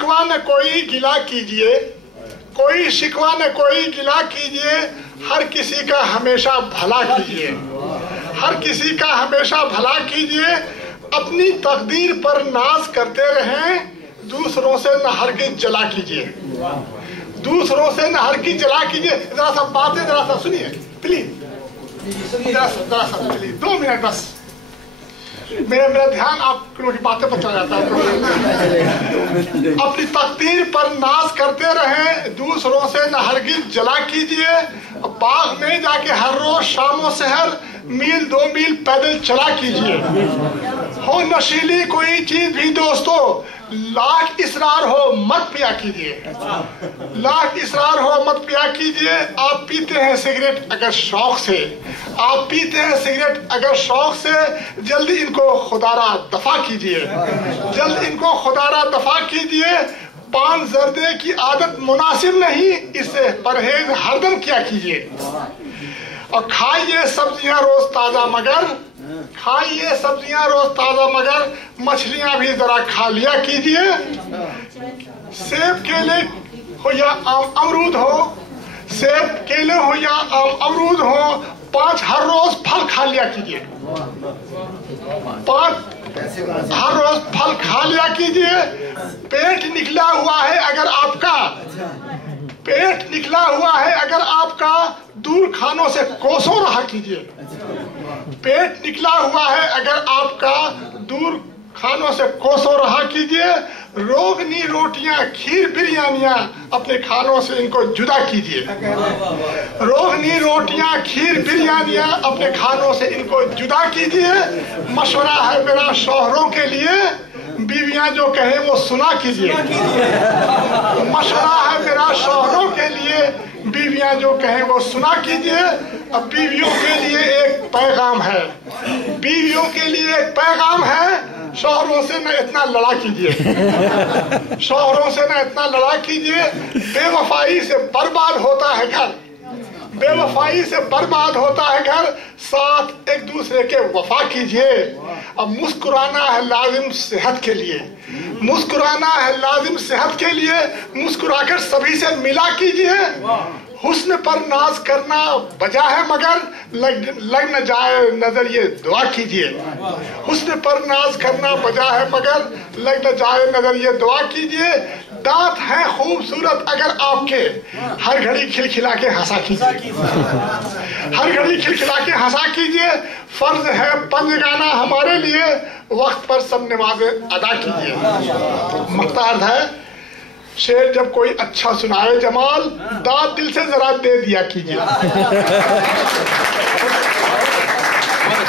शिकवा न कोई गिला कीजिए, कोई शिकवा न कोई गिला कीजिए, हर किसी का हमेशा भला कीजिए, हर किसी का हमेशा भला कीजिए, अपनी तकदीर पर नाज करते रहें, दूसरों से न हरगिज़ जला कीजिए, दूसरों से न हरगिज़ जला कीजिए। जरा सा बातें जरा सा सुनिए प्लीज, जरा सा प्लीज 2 मिनट बस। मेरा ध्यान आप लोगों की बातें पर चला जाता है। अपनी तकदीर पर नाज करते रहें, दूसरों से न हरगिज़ जला कीजिए, बाग में जाके हर रोज शामो सहर मील 2 मील पैदल चला कीजिए। हो नशीली कोई चीज भी दोस्तों, लाख इसरार हो मत पिया कीजिए, लाख इसरार हो मत पिया कीजिए। आप पीते हैं सिगरेट अगर शौक से, आप पीते हैं सिगरेट अगर शौक से, जल्दी इनको खुदारा दफा कीजिए, जल्द इनको खुदारा दफा कीजिए। पान जर्दे की आदत मुनासिब नहीं, इससे परहेज हरदम किया कीजिए। और खाइए सब्जियां रोज ताजा मगर, खाइए सब्जियां रोज ताजा मगर, मछलियां भी जरा खा लिया कीजिए। सेब केले हो या अमरूद हो, सेब केले हो या अमरूद हो, 5 हर रोज फल खा लिया कीजिए, 5 हर रोज फल खा लिया कीजिए। पेट निकला हुआ है अगर आपका, पेट निकला हुआ है अगर आपका, दूर खानों से कोसों रहा कीजिए। पेट निकला हुआ है अगर आपका, दूर खानों से कोसों रहा कीजिए। रोगनी रोटियां खीर बिरयानियां अपने खानों से इनको जुदा कीजिए, रोगनी रोटियां खीर बिरयानियां अपने खानों से इनको जुदा कीजिए। मशवरा है मेरा शौहरों के लिए, बीवियां जो कहे वो सुना कीजिए। मशवरा है मेरा शौहरों के लिए, बीवियां जो कहे वो सुना कीजिए। अब बीवियों के लिए एक पैगाम है, बीवियों के लिए एक पैगाम है, शौहरों से न इतना लड़ा कीजिए, शौहरों से न इतना लड़ा कीजिए। बेवफाई से बर्बाद होता है घर, बेवफाई से बर्बाद होता है घर, साथ एक दूसरे के वफा कीजिए। अब मुस्कुराना है लाजिम सेहत के लिए, मुस्कुराना है लाजिम सेहत के लिए, मुस्कुराकर सभी से मिला कीजिए। हुस्न पर नाज करना बजा है मगर, लग न जाए नजर ये दुआ कीजिए। हुस्न पर नाज करना बजा है मगर, लग न जाए नजर ये दुआ कीजिए। दांत हैं खूबसूरत अगर आपके, हर घड़ी खिलखिला के हंसा कीजिए, हर घड़ी खिलखिला के हंसा कीजिए। फर्ज है पंजगाना हमारे लिए, वक्त पर सब नमाजें अदा कीजिए। मक्तार है शेर जब कोई अच्छा सुनाए जमाल, दांत दिल से जरा दे दिया कीजिए।